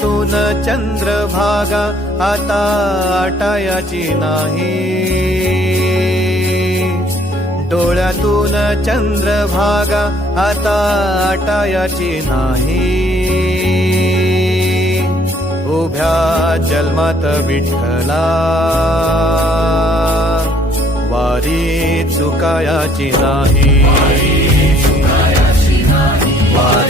तु न चन्द्रभागा अताटयचि नहि डोळ्यातु न चन्द्रभागा अताटयचि नहि उभ्या जल्मत विठ्ठला वारी चुकायाचि नाही चुकायाची नाही